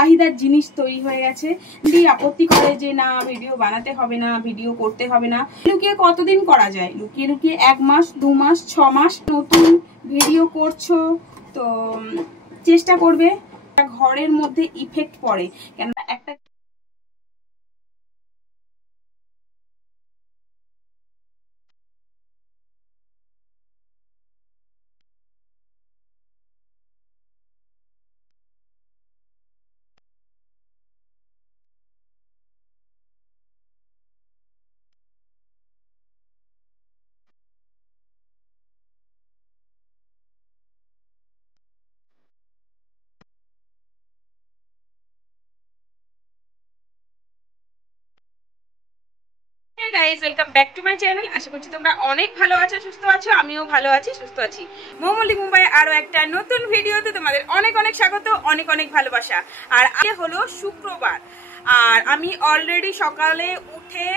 চাহিদার জিনিস তৈরি হয়ে গেছে। আপত্তি করে যে না ভিডিও বানাতে হবে না, ভিডিও করতে হবে না। লুকিয়ে কতদিন করা যায়? লুকিয়ে লুকিয়ে 1 মাস 2 মাস 6 মাস নতুন ভিডিও করছো, তো চেষ্টা করবে ঘরের মধ্যে ইফেক্ট পড়ে। কেন একটা guys, welcome back to my channel. আশা করছি তোমরা অনেক ভালো আছো, সুস্থ আছো। আমিও ভালো আছি, সুস্থ আছি। মৌমল্লিক মুম্বাই আরো একটা নতুন ভিডিওতে তোমাদের অনেক অনেক স্বাগত, অনেক অনেক ভালোবাসা। আর আজকে হলো শুক্রবার, আর আমি অলরেডি সকালে উঠে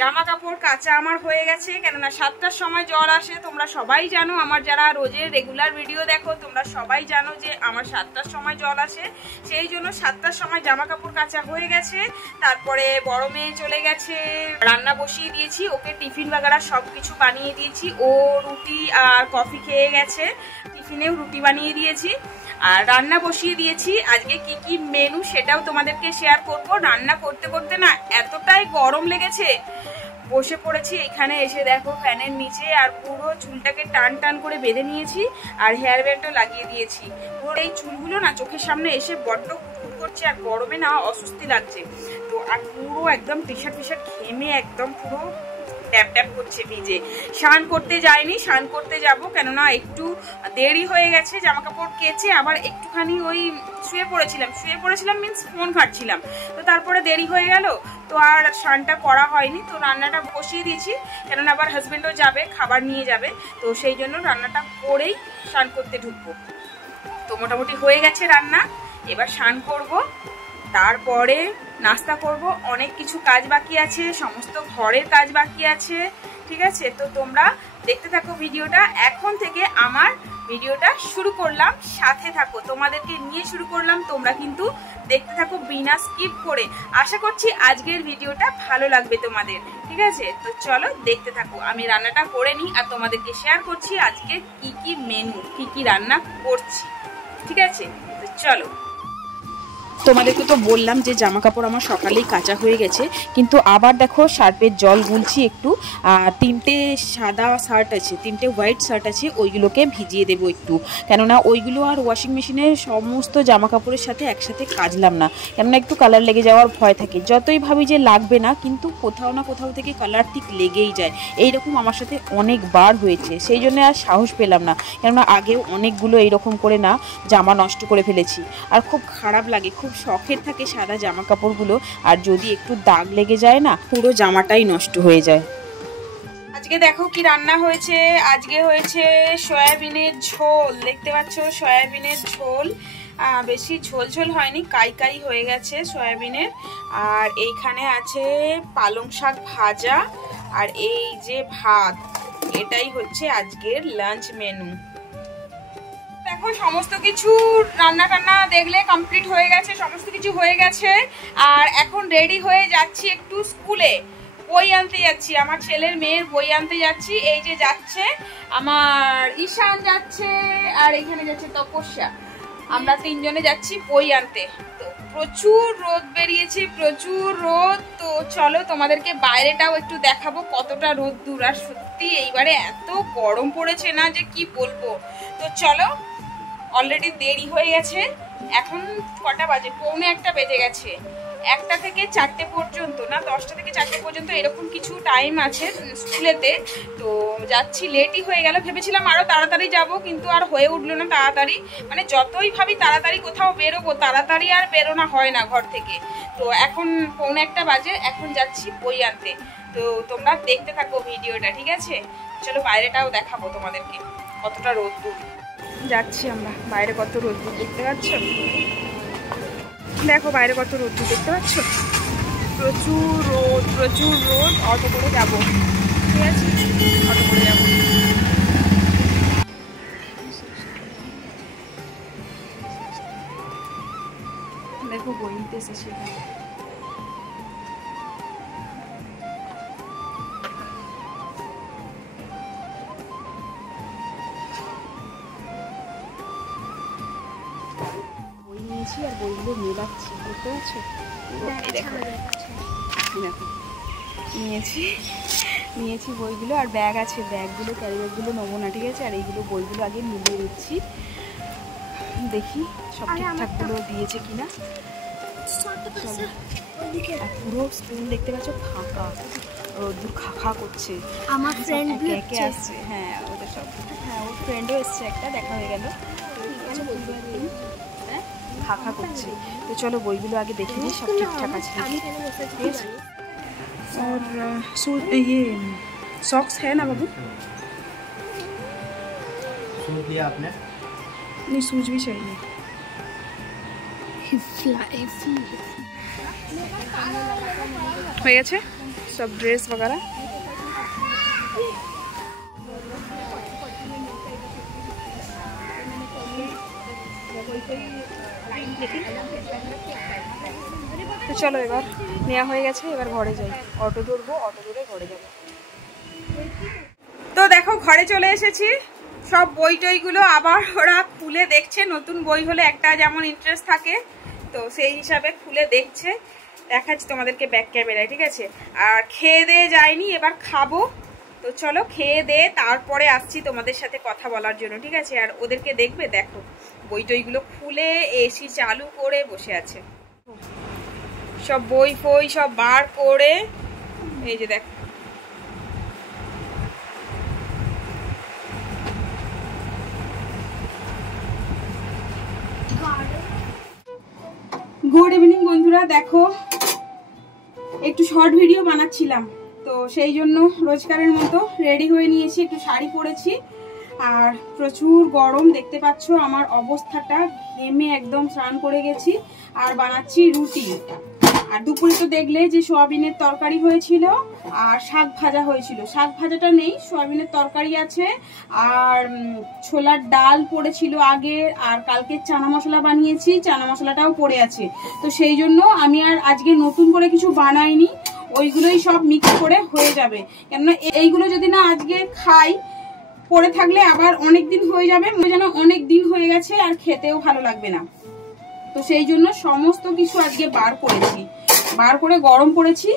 জামা কাপড় কাচা আমার হয়ে গেছে। কেননা 7টার সময় জল আসে, তোমরা সবাই জানো। আমার যারা রোজের রেগুলার ভিডিও দেখো তোমরা সবাই জানো যে আমার 7টার সময় জল আসে। সেই জন্য 7টার সময় জামা কাপড় কাচা হয়ে গেছে। তারপরে বড় মেয়ে চলে গেছে, রান্না বসিয়ে দিয়েছি, ওকে টিফিন বাগারা সবকিছু বানিয়ে দিয়েছি। ও রুটি আর কফি খেয়ে গেছে, টিফিনেও রুটি বানিয়ে দিয়েছি আর রান্না বসিয়ে দিয়েছি। আজকে কি কি মেনু সেটাও তোমাদেরকে শেয়ার করব। রান্না করতে করতে না এতটাই গরম লেগেছে, বসে পড়েছি এখানে এসে দেখো ফ্যানের নিচে, আর পুরো চুলটাকে টান টান করে বেঁধে নিয়েছি আর হেয়ার ব্যান্ডও লাগিয়ে দিয়েছি। পুরো এই চুলগুলো না চোখের সামনে এসে বড্ড কুটকুট করছে, আর গরমে না অস্বস্তি লাগছে। তো আর পুরো একদম টি শার্ট ঘেমে একদম পুরো ট্যাপ ট্যাপ করছে ভিজে। স্নান করতে যাইনি, স্নান করতে যাব, কেননা একটু দেরি হয়ে গেছে। জামা কাপড় কেচে আবার একটুখানি ওই শুয়ে পড়েছিলাম মিন্স ফোন ঘাটছিলাম, তো তারপরে দেরি হয়ে গেল, তো আর স্নানটা করা হয়নি। তো রান্নাটা বসিয়ে দিয়েছি, কেননা আবার হাজবেন্ডও যাবে, খাবার নিয়ে যাবে, তো সেই জন্য রান্নাটা করেই স্নান করতে ঢুকবো। তো মোটামুটি হয়ে গেছে রান্না, এবার স্নান করব, তারপরে নাস্তা করব। অনেক কিছু কাজ বাকি আছে, সমস্ত ঘরের কাজ বাকি আছে, ঠিক আছে? তো তোমরা দেখতে থাকো ভিডিওটা। এখন থেকে আমার ভিডিওটা শুরু করলাম, সাথে থাকো, তোমাদেরকে নিয়ে শুরু করলাম। তোমরা কিন্তু দেখতে থাকো বিনা স্কিপ করে। আশা করছি আজকের ভিডিওটা ভালো লাগবে তোমাদের, ঠিক আছে? তো চলো দেখতে থাকো। আমি রান্নাটা করে নিই আর তোমাদেরকে শেয়ার করছি আজকে কি কি মেনু, কি কি রান্না করছি, ঠিক আছে? তো চলো। তোমাদেরকে তো বললাম যে জামা কাপড় আমার সকালেই কাচা হয়ে গেছে, কিন্তু আবার দেখো শার্টের জল গুলছি একটু। আর 3টে সাদা শার্ট আছে, 3টে হোয়াইট শার্ট আছে, ওইগুলোকে ভিজিয়ে দেবো একটু। কেননা ওইগুলো আর ওয়াশিং মেশিনে সমস্ত জামা কাপড়ের সাথে একসাথে কাচলাম না, কেননা একটু কালার লেগে যাওয়ার ভয় থাকে। যতই ভাবি যে লাগবে না, কিন্তু কোথাও না কোথাও থেকে কালার ঠিক লেগেই যায়। এইরকম আমার সাথে অনেকবার হয়েছে, সেই জন্য আর সাহস পেলাম না। কেননা আগেও অনেকগুলো এইরকম করে না জামা নষ্ট করে ফেলেছি, আর খুব খারাপ লাগে। খুব শখের থাকে সাদা জামা কাপড়গুলো, আর যদি একটু দাগ লেগে যায় না পুরো জামাটাই নষ্ট হয়ে যায়। আজকে দেখো কি রান্না হয়েছে। আজকে হয়েছে সয়াবিনের ঝোল, দেখতে পাচ্ছ সয়াবিনের ঝোল। বেশি ঝোল ঝোল হয়নি, কাই কাই হয়ে গেছে সয়াবিনের। আর এইখানে আছে পালং শাক ভাজা, আর এই যে ভাত। এটাই হচ্ছে আজকের লাঞ্চ মেনু। দেখো সমস্ত কিছু রান্না টান্না দেখলে কমপ্লিট হয়ে গেছে, সমস্ত কিছু হয়ে গেছে। আর এখন রেডি হয়ে যাচ্ছি একটু স্কুলে, বই আনতে যাচ্ছি। আমার ছেলের মেয়ের বই আনতে যাচ্ছি। এই যে যাচ্ছে আমার ঈশান যাচ্ছে, আর এখানে যাচ্ছে তপস্যা। আমরা 3 জনে যাচ্ছি বই আনতে। তো প্রচুর রোদ বেরিয়েছে, প্রচুর রোদ। তো চলো তোমাদেরকে বাইরেটাও একটু দেখাবো কতটা রোদ দূর। আর সত্যি এইবারে এত গরম পড়েছে না যে কি বলবো। তো চলো, অলরেডি দেরি হয়ে গেছে। এখন কটা বাজে? 1:45 বেজে গেছে। 1টা থেকে 4টে পর্যন্ত, না 10টা থেকে 4টে পর্যন্ত এরকম কিছু টাইম আছে স্কুলেতে। তো যাচ্ছি, লেটই হয়ে গেল। ভেবেছিলাম আরো তাড়াতাড়ি যাব, কিন্তু আর হয়ে উঠলো না তাড়াতাড়ি। মানে যতই ভাবি তাড়াতাড়ি কোথাও বেরোবো, তাড়াতাড়ি আর বেরোনো হয় না ঘর থেকে। তো এখন 1:45 বাজে, এখন যাচ্ছি বই আনতে। তো তোমরা দেখতে থাকো ভিডিওটা, ঠিক আছে? চলো বাইরেটাও দেখাবো তোমাদেরকে কতটা রোদ্দুর। যাচ্ছি আমরা, বাইরে কত রোদ্দুর দেখতে পাচ্ছ। দেখো বাইরে কত রোদ্দুর দেখতে পাচ্ছ, প্রচুর রোদ, প্রচুর রোদ। অটো করে যাবো, ঠিক আছে? অটো করে যাবো। দেখো দেখো বই নিতে এসেছি এখানে। বই নিয়েছি আর বইগুলো মেলাচ্ছি, বুঝতে পারছো? দেখো নিয়েছি বইগুলো আর ব্যাগ আছে, ব্যাগগুলো ক্যারি ব্যাগগুলো নেবো না, ঠিক আছে? আর এইগুলো বইগুলো আগে মিলিয়ে দিচ্ছি, দেখি সব ঠিকঠাকগুলো দিয়েছে কিনা। আর পুরো স্ক্রিন দেখতে পাচ্ছ ফাঁকা, রোদ্দুর খা করছে। আমার ফ্রেন্ড কে আসছে, হ্যাঁ ওদের সব, হ্যাঁ ওর ফ্রেন্ডও এসছে, একটা দেখা হয়ে গেল, খা করছে। তো চলো বইগুলো আগে দেখে নিই সব ঠিকঠাক আছে। और ये सॉक्स है ना बाबू? शूज लिया आपने? नहीं, शूज भी चाहिए। হয়ে গেছে সব ড্রেস वगैरह। তো চলো এবার নেওয়া হয়ে গেছে, এবার ঘরে যাই, অটো ধরবো, অটো ধরে ঘরে যাবো। তো দেখো ঘরে চলে এসেছি, সব বই টইগুলো আবার ওরা খুলে দেখছে। নতুন বই হলে একটা যেমন ইন্টারেস্ট থাকে, তো সেই হিসাবে খুলে দেখছে। দেখাচ্ছি তোমাদেরকে ব্যাক ক্যামেরায়, ঠিক আছে? আর খেয়ে দিয়ে যায়নি, এবার খাবো। তো চলো খেয়ে দিয়ে তারপরে আসছি তোমাদের সাথে কথা বলার জন্য, ঠিক আছে? আর ওদেরকে দেখবে, দেখো বই টইগুলো খুলে এসি চালু করে বসে আছে, সব বই ফই সব বার করে। এই যে দেখো গুড ইভিনিং বন্ধুরা। দেখো একটু শর্ট ভিডিও বানাচ্ছিলাম, তো সেই জন্য রোজকারের মতো রেডি হয়ে নিয়েছি, একটু শাড়ি পরেছি। আর প্রচুর গরম, দেখতে পাচ্ছ আমার অবস্থাটা, ঘেমে একদম স্নান করে গেছি। আর বানাচ্ছি রুটি। আর দুপুরে তো দেখলে যে সোয়াবিনের তরকারি হয়েছিল আর শাক ভাজা হয়েছিল। শাক ভাজাটা নেই, সোয়াবিনের তরকারি আছে আর ছোলার ডাল পড়েছিল আগে, আর কালকে চানা মশলা বানিয়েছি, চানা মশলাটাও পড়ে আছে। তো সেই জন্য আমি আর আজকে নতুন করে কিছু বানাইনি, ওইগুলোই সব মিক্স করে হয়ে যাবে। কেননা এইগুলো যদি না আজকে খাই, পড়ে থাকলে আবার অনেক দিন হয়ে যাবে, যেন অনেক দিন হয়ে গেছে আর খেতেও ভালো লাগবে না। তো সেই জন্য সমস্ত কিছু আজকে বার করেছি, বার করে গরম করেছি,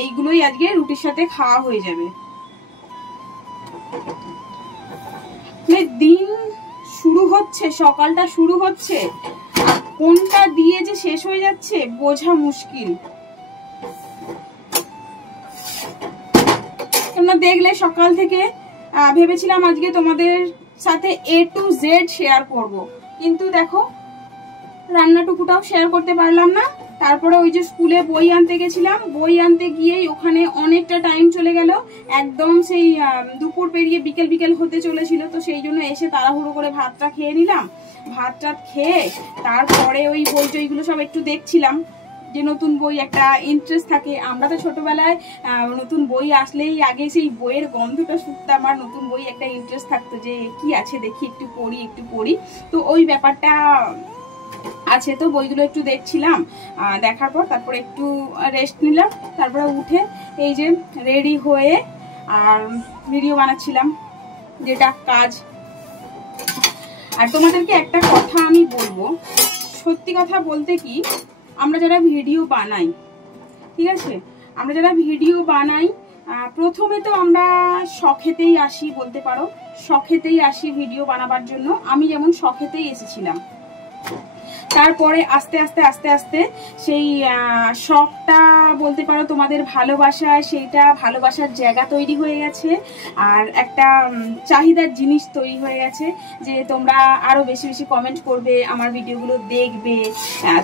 এইগুলোই আজকে রুটির সাথে খাওয়া হয়ে যাবে। দিন শুরু হচ্ছে, সকালটা শুরু হচ্ছে, আর কোনটা দিয়ে যে শেষ হয়ে যাচ্ছে বোঝা মুশকিল। তোমরা দেখলে সকাল থেকে ভেবেছিলাম আজকে তোমাদের সাথে A to Z শেয়ার করব, কিন্তু দেখো রান্নাটুকুটাও শেয়ার করতে পারলাম না। তারপরে ওই যে স্কুলে বই আনতে গেছিলাম, বই আনতে গিয়েই ওখানে অনেকটা টাইম চলে গেল, একদম সেই দুপুর পেরিয়ে বিকেল বিকেল হতে চলেছিল। তো সেই জন্য এসে তাড়াহুড়ো করে ভাতটা খেয়ে নিলাম। ভাতটা খেয়ে তারপরে ওই বই টইগুলো সব একটু দেখছিলাম, যে নতুন বই একটা ইন্টারেস্ট থাকে। আমরা তো ছোটবেলায় নতুন বই আসলেই আগে সেই বইয়ের গন্ধটা শুনতাম, আর নতুন বই একটা ইন্টারেস্ট থাকতো যে কি আছে দেখি, একটু পড়ি একটু পড়ি। তো ওই ব্যাপারটা আছে, তো বইগুলো একটু দেখছিলাম। দেখার পর তারপরে একটু রেস্ট নিলাম, তারপরে উঠে এই যে রেডি হয়ে আর ভিডিও বানাচ্ছিলাম, যেটা কাজ। আর তোমাদেরকে একটা কথা আমি বলবো, সত্যি কথা বলতে কি, আমরা যারা ভিডিও বানাই, ঠিক আছে, আমরা যারা ভিডিও বানাই, প্রথমে তো আমরা শখেতেই আসি, বলতে পারো শখেতেই আসি ভিডিও বানাবার জন্য। আমি যেমন শখেতেই এসেছিলাম, তারপরে আস্তে আস্তে আস্তে আস্তে সেই শখটা বলতে পারো তোমাদের ভালোবাসা, সেইটা ভালোবাসার জায়গা তৈরি হয়ে গেছে, আর একটা চাহিদার জিনিস তৈরি হয়ে গেছে যে তোমরা আরো বেশি বেশি কমেন্ট করবে, আমার ভিডিওগুলো দেখবে।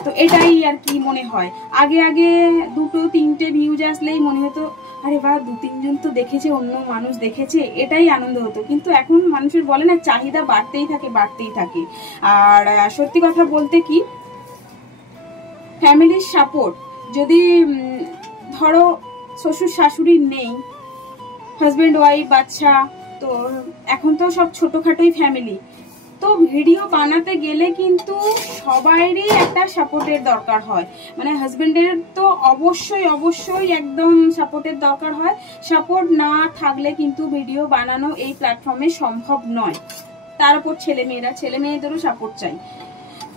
তো এটাই আর কি মনে হয়। আগে আগে 2-3টে ভিউজ আসলেই মনে হতো আরে বা 2-3 জন তো দেখেছে, অন্য মানুষ দেখেছে, এটাই আনন্দ হতো। কিন্তু এখন মানুষের বলে না, চাহিদা বাড়তেই থাকে বাড়তেই থাকে। আর সত্যি কথা বলতে কি, ফ্যামিলির সাপোর্ট যদি ধরো শ্বশুর শাশুড়ি নেই, হাজব্যান্ড ওয়াইফ বাচ্চা, তো এখন তো সব ছোটখাটোই ফ্যামিলি, তো ভিডিও বানাতে গেলে কিন্তু সবারই একটা সাপোর্টের দরকার হয়, মানে হাজবেন্ডের তো অবশ্যই অবশ্যই একদম সাপোর্টের দরকার হয়। সাপোর্ট না থাকলে কিন্তু ভিডিও বানানো এই প্ল্যাটফর্মে সম্ভব নয়। তার উপর ছেলে মেয়েদেরও সাপোর্ট চাই।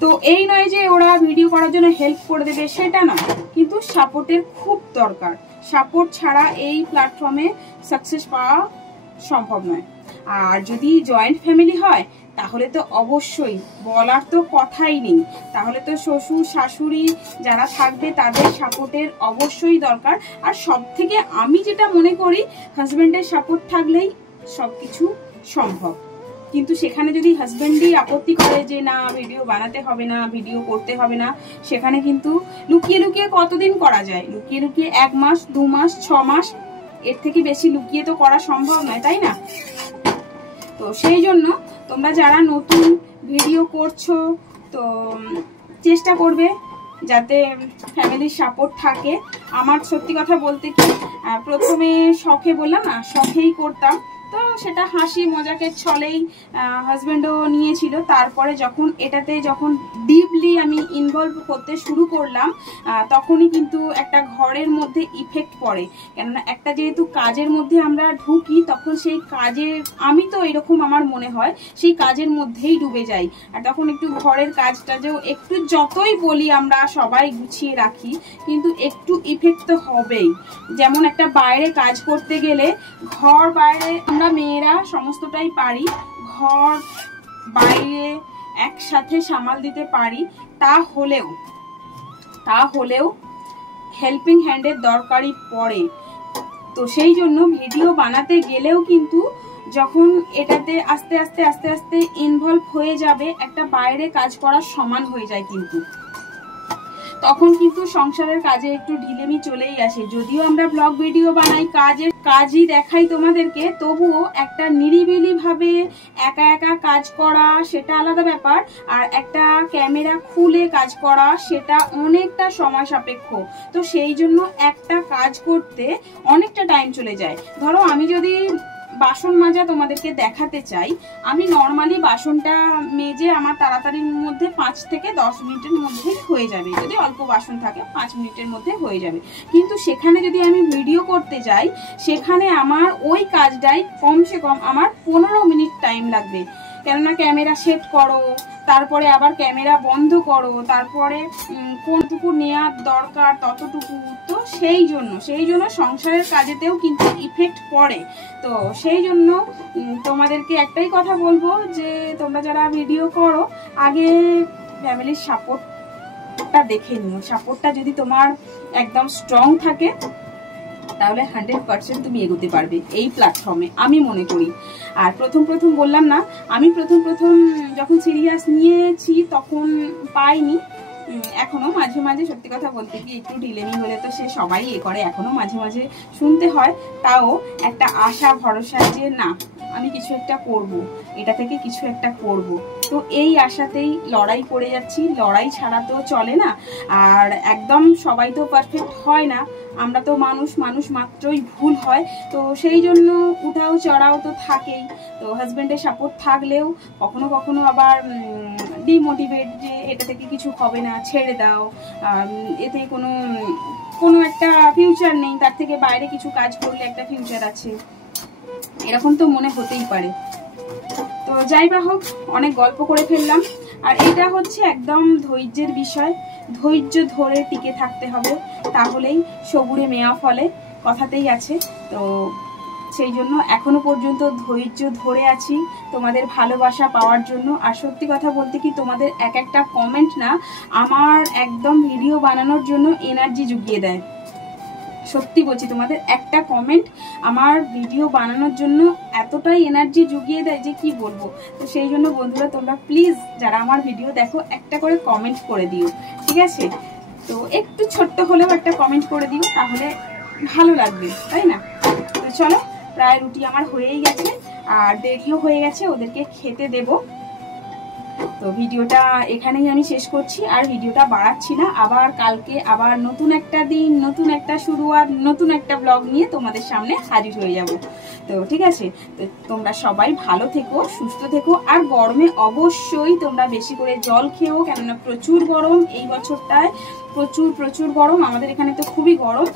তো এই নয় যে ওরা ভিডিও করার জন্য হেল্প করে দেবে, সেটা নয়, কিন্তু সাপোর্টের খুব দরকার। সাপোর্ট ছাড়া এই প্ল্যাটফর্মে সাকসেস পাওয়া সম্ভব নয়। আর যদি জয়েন্ট ফ্যামিলি হয় তাহলে তো অবশ্যই বলার তো কথাই নেই, তাহলে তো শ্বশুর শাশুড়ি যারা থাকবে তাদের সাপোর্টের অবশ্যই দরকার। আর সব থেকে আমি যেটা মনে করি, হাজবেন্ডের সাপোর্ট থাকলেই সবকিছু সম্ভব। কিন্তু সেখানে যদি হাজবেন্ডই আপত্তি করে যে না ভিডিও বানাতে হবে না, ভিডিও করতে হবে না, সেখানে কিন্তু লুকিয়ে লুকিয়ে কতদিন করা যায়? লুকিয়ে লুকিয়ে 1 মাস 2 মাস 6 মাস, এর থেকে বেশি লুকিয়ে তো করা সম্ভব নয়, তাই না? তো সেই জন্য তোমরা যারা নতুন ভিডিও করছো, তো চেষ্টা করবে যাতে ফ্যামিলির সাপোর্ট থাকে। আমার সত্যি কথা বলতে কি, প্রথমে শখে বললাম না, শখেই করতাম, তো সেটা হাসি মজাকের ছলেই হাজব্যান্ডও নিয়েছিল। তারপরে যখন ডিপলি আমি ইনভলভ করতে শুরু করলাম, তখনই কিন্তু একটা ঘরের মধ্যে ইফেক্ট পড়ে। কেননা একটা যেহেতু কাজের মধ্যে আমরা ঢুকি, তখন সেই কাজের, আমি তো এরকম আমার মনে হয়, সেই কাজের মধ্যেই ডুবে যাই। আর তখন একটু ঘরের কাজটা যে একটু, যতই বলি আমরা সবাই গুছিয়ে রাখি, কিন্তু একটু ইফেক্ট তো হবেই। যেমন একটা বাইরে কাজ করতে গেলে, ঘর বাইরে আমরা মেয়েরা সমস্তটাই পারি, ঘর বাইরে একসাথে সামাল দিতে পারি, তাহলেও হেল্পিং হ্যান্ডের দরকারই পড়ে। তো সেই জন্য ভিডিও বানাতে গেলেও কিন্তু যখন এটাতে আস্তে আস্তে আস্তে আস্তে ইনভলভ হয়ে যাবে, একটা বাইরে কাজ করার সমান হয়ে যায়। কিন্তু তখন কিন্তু সংসারের কাজে একটু ঢিলেমি চলেই আসে। যদিও আমরা ব্লগ ভিডিও বানাই, কাজই দেখাই তোমাদেরকে, তবুও একটা নিরিবিলি ভাবে একা একা কাজ করা সেটা আলাদা ব্যাপার, আর একটা ক্যামেরা খুলে কাজ করা সেটা অনেকটা সময় সাপেক্ষ। তো সেই জন্য একটা কাজ করতে অনেকটা টাইম চলে যায়। ধরো আমি যদি বাসন মাজা তোমাদেরকে দেখাতে চাই, আমি নর্মালি বাসনটা মেজে আমার তাড়াতাড়ির মধ্যে 5 থেকে 10 মিনিটের মধ্যে হয়ে যাবে। যদি অল্প বাসন থাকে 5 মিনিটের মধ্যে হয়ে যাবে। কিন্তু সেখানে যদি আমি ভিডিও করতে যাই, সেখানে আমার ওই কাজটাই কমসে কম আমার 15 মিনিট টাইম লাগবে। কেননা ক্যামেরা সেট করো, তারপরে আবার ক্যামেরা বন্ধ করো, তারপরে কোনটুকু নেওয়ার দরকার ততটুকু। তো সেই জন্য সংসারের কাজেতেও কিন্তু ইফেক্ট পড়ে। তো সেই জন্য তোমাদেরকে একটাই কথা বলবো যে তোমরা যারা ভিডিও করো, আগে ফ্যামিলির সাপোর্টটা দেখে নিও। সাপোর্টটা যদি তোমার একদম স্ট্রং থাকে, তাহলে 100% তুমি এগোতে পারবে এই প্ল্যাটফর্মে, আমি মনে করি। আর প্রথম বললাম না, আমি প্রথম যখন সিরিয়াস নিয়েছি তখন পাইনি। এখনো মাঝে মাঝে সত্যি কথা বলতে কি একটু ঢিলেমি হলে তো সে সবাই করে, এখনো মাঝে মাঝে শুনতে হয়। তাও একটা আশা ভরসা যে না, আমি কিছু একটা করব, এটা থেকে কিছু একটা করব। তো এই আশাতেই লড়াই করে যাচ্ছি। লড়াই ছাড়া তো চলে না। আর একদম সবাই তো পারফেক্ট হয় না, আমরা তো মানুষ মাত্রই ভুল হয়। তো সেই জন্য উঠাও চড়াও তো থাকেই। তো হাজবেন্ডের সাপোর্ট থাকলেও কখনো কখনো আবার ডিমোটিভেট, যে এটা থেকে কিছু হবে না, ছেড়ে দাও, এতে কোনো একটা ফিউচার নেই, তার থেকে বাইরে কিছু কাজ করলে একটা ফিউচার আছে, এরকম তো মনে হতেই পারে। তো যাই বা হোক, অনেক গল্প করে ফেললাম। আর এটা হচ্ছে একদম ধৈর্যের বিষয়, ধৈর্য ধরে টিকে থাকতে হবে, তাহলেই সবুরে মেয়া ফলে, কথাতেই আছে। তো সেই জন্য এখনো পর্যন্ত ধৈর্য ধরে আছি তোমাদের ভালোবাসা পাওয়ার জন্য। আর সত্যি কথা বলতে কি, তোমাদের এক একটা কমেন্ট না আমার একদম ভিডিও বানানোর জন্য এনার্জি জুগিয়ে দেয়। সত্যি বলছি, তোমাদের একটা কমেন্ট আমার ভিডিও বানানোর জন্য এতটাই এনার্জি জুগিয়ে দেয় যে কি বলবো। তো সেই জন্য বন্ধুরা, তোমরা প্লিজ যারা আমার ভিডিও দেখো, একটা করে কমেন্ট করে দিও, ঠিক আছে? তো একটু ছোট্ট হলেও একটা কমেন্ট করে দিও, তাহলে ভালো লাগবে, তাই না? তো চলো, প্রায় রুটি আমার হয়েই গেছে, আর দেরিও হয়ে গেছে, ওদেরকে খেতে দেব। তো ভিডিওটা এখানেই আমি শেষ করছি, আর ভিডিওটা বাড়াচ্ছি না। আবার কালকে আবার নতুন একটা দিন, নতুন একটা শুরুয়াত, নতুন একটা ব্লগ নিয়ে তোমাদের সামনে হাজির হয়ে যাব। তো ঠিক আছে, তো তোমরা সবাই ভালো থেকো, সুস্থ থেকো, আর গরমে অবশ্যই তোমরা বেশি করে জল খেও, কেননা প্রচুর গরম এই বছরটায়, প্রচুর প্রচুর গরম। আমাদের এখানে তো খুবই গরম,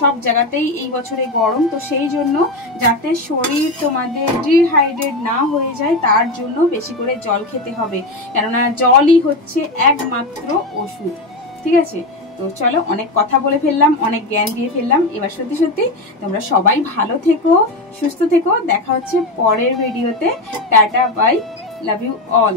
সব জায়গাতেই এই বছরে গরম। তো সেই জন্য যাতে শরীর তোমাদের ডিহাইড্রেট না হয়ে যায়, তার জন্য বেশি করে জল খেতে হবে, কেননা জলই হচ্ছে একমাত্র ওষুধ। ঠিক আছে, তো চলো, অনেক কথা বলে ফেললাম, অনেক জ্ঞান দিয়ে ফেললাম। এবার সত্যি সত্যি তোমরা সবাই ভালো থেকো, সুস্থ থেকো। দেখা হচ্ছে পরের ভিডিওতে। Tata, bye, love you all.